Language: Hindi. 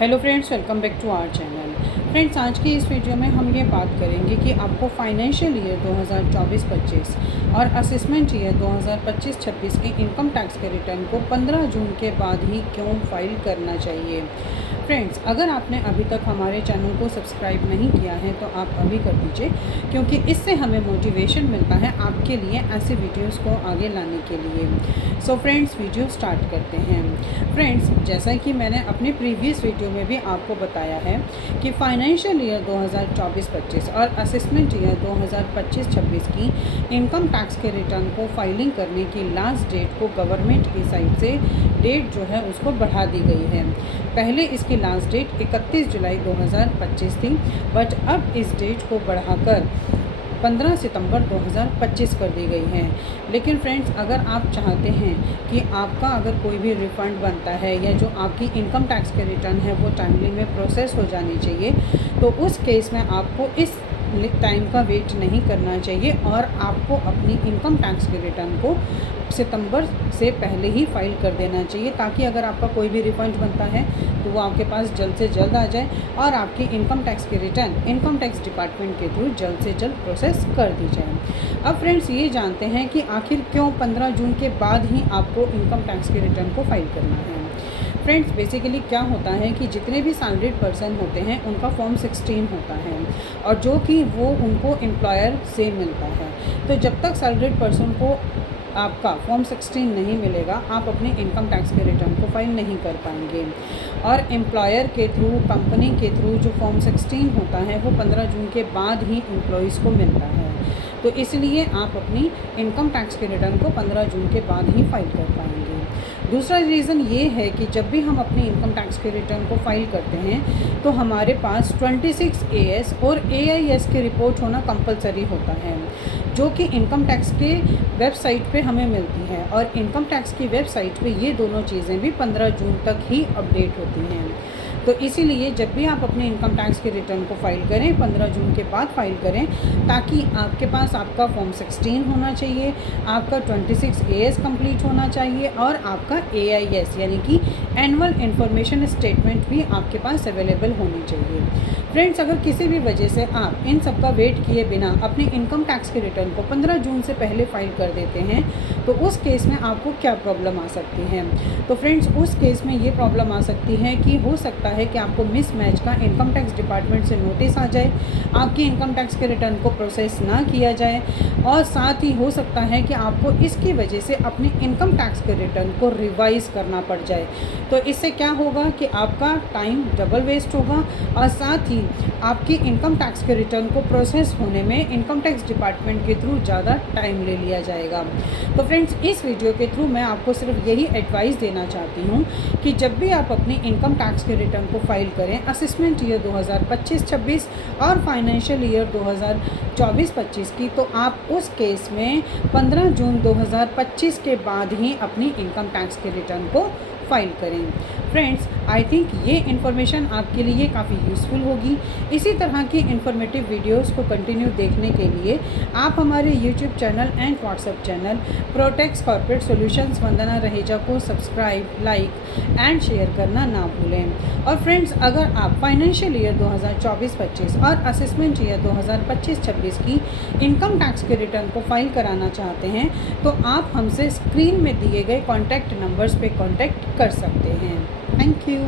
Hello friends, welcome back to our channel. Friends, आज की इस वीडियो में हम ये बात करेंगे कि आपको फाइनेंशियल ईयर 2024-25 और असेसमेंट ईयर 2025-26 के इनकम टैक्स के रिटर्न को 15 जून के बाद ही क्यों फाइल करना चाहिए। फ्रेंड्स, अगर आपने अभी तक हमारे चैनल को सब्सक्राइब नहीं किया है तो आप अभी कर दीजिए, क्योंकि इससे हमें मोटिवेशन मिलता है आपके लिए ऐसे वीडियोस को आगे लाने के लिए। सो फ्रेंड्स, वीडियो स्टार्ट करते हैं। फ्रेंड्स, जैसा कि मैंने अपनी प्रीवियस वीडियो में भी आपको बताया है कि फाइनेंशियल ईयर 2024-25 और असेसमेंट ईयर 2025-26 की इनकम टैक्स के रिटर्न को फाइलिंग करने की लास्ट डेट को गवर्नमेंट की साइड से डेट जो है उसको बढ़ा दी गई है। पहले इसकी लास्ट डेट 31 जुलाई 2025 थी, बट अब इस डेट को बढ़ाकर 15 सितंबर 2025 कर दी गई है। लेकिन फ्रेंड्स, अगर आप चाहते हैं कि आपका अगर कोई भी रिफ़ंड बनता है या जो आपकी इनकम टैक्स के रिटर्न है वो टाइमली में प्रोसेस हो जानी चाहिए, तो उस केस में आपको इस टाइम का वेट नहीं करना चाहिए और आपको अपनी इनकम टैक्स के रिटर्न को सितंबर से पहले ही फाइल कर देना चाहिए, ताकि अगर आपका कोई भी रिफंड बनता है तो वो आपके पास जल्द से जल्द आ जाए और आपकी इनकम टैक्स के रिटर्न इनकम टैक्स डिपार्टमेंट के थ्रू जल्द से जल्द प्रोसेस कर दी जाए। अब फ्रेंड्स, ये जानते हैं कि आखिर क्यों 15 जून के बाद ही आपको इनकम टैक्स के रिटर्न को फाइल करना है। फ्रेंड्स, बेसिकली क्या होता है कि जितने भी सैलरीड पर्सन होते हैं उनका फॉर्म 16 होता है और जो कि वो उनको एम्प्लॉयर से मिलता है। तो जब तक सैलरीड पर्सन को आपका फॉर्म 16 नहीं मिलेगा, आप अपने इनकम टैक्स के रिटर्न को फाइल नहीं कर पाएंगे। और एम्प्लॉयर के थ्रू, कंपनी के थ्रू जो फॉर्म 16 होता है वो 15 जून के बाद ही एम्प्लॉयज़ को मिलता है। तो इसलिए आप अपनी इनकम टैक्स के रिटर्न को 15 जून के बाद ही फाइल कर पाएंगे। दूसरा रीज़न ये है कि जब भी हम अपनी इनकम टैक्स के रिटर्न को फाइल करते हैं तो हमारे पास 26 AS और AIS की रिपोर्ट होना कंपलसरी होता है, जो कि इनकम टैक्स के वेबसाइट पे हमें मिलती है। और इनकम टैक्स की वेबसाइट पे ये दोनों चीज़ें भी 15 जून तक ही अपडेट होती हैं। तो इसीलिए जब भी आप अपने इनकम टैक्स के रिटर्न को फाइल करें, 15 जून के बाद फाइल करें, ताकि आपके पास आपका फॉर्म 16 होना चाहिए, आपका 26 AS कंप्लीट होना चाहिए और आपका AIS यानी कि एनुअल इन्फॉर्मेशन स्टेटमेंट भी आपके पास अवेलेबल होनी चाहिए। फ्रेंड्स, अगर किसी भी वजह से आप इन सब का वेट किए बिना अपने इनकम टैक्स के रिटर्न को 15 जून से पहले फाइल कर देते हैं तो उस केस में आपको क्या प्रॉब्लम आ सकती है। तो फ्रेंड्स, उस केस में ये प्रॉब्लम आ सकती है कि हो सकता है कि आपको मिसमैच का इनकम टैक्स डिपार्टमेंट से नोटिस आ जाए, आपकी इनकम टैक्स के रिटर्न को प्रोसेस ना किया जाए, और साथ ही हो सकता है कि आपको इसकी वजह से अपनी इनकम टैक्स के रिटर्न को रिवाइज़ करना पड़ जाए। तो इससे क्या होगा कि आपका टाइम डबल वेस्ट होगा और साथ ही आपकी इनकम टैक्स के रिटर्न को प्रोसेस होने में इनकम टैक्स डिपार्टमेंट के थ्रू ज़्यादा टाइम ले लिया जाएगा। तो फ्रेंड्स, इस वीडियो के थ्रू मैं आपको सिर्फ यही एडवाइस देना चाहती हूँ कि जब भी आप अपनी इनकम टैक्स के रिटर्न को फाइल करें, असेसमेंट ईयर 2025-26 और फाइनेंशियल ईयर 2024-25 की, तो आप उस केस में 15 जून 2025 के बाद ही अपनी इनकम टैक्स के रिटर्न को फाइल करें। फ्रेंड्स, आई थिंक ये इन्फॉर्मेशन आपके लिए काफ़ी यूज़फुल होगी। इसी तरह की इन्फॉर्मेटिव वीडियोस को कंटिन्यू देखने के लिए आप हमारे YouTube channel and WhatsApp channel Protex corporate solutions Vandana Raheja को सब्सक्राइब, लाइक एंड शेयर करना ना भूलें। और फ्रेंड्स, अगर आप फाइनेंशियल ईयर 2024-25 और असेसमेंट ईयर 2025-26 की इनकम टैक्स के रिटर्न को फाइल कराना चाहते हैं तो आप हमसे स्क्रीन में दिए गए कॉन्टैक्ट नंबर्स पे कॉन्टैक्ट कर सकते हैं। Thank you.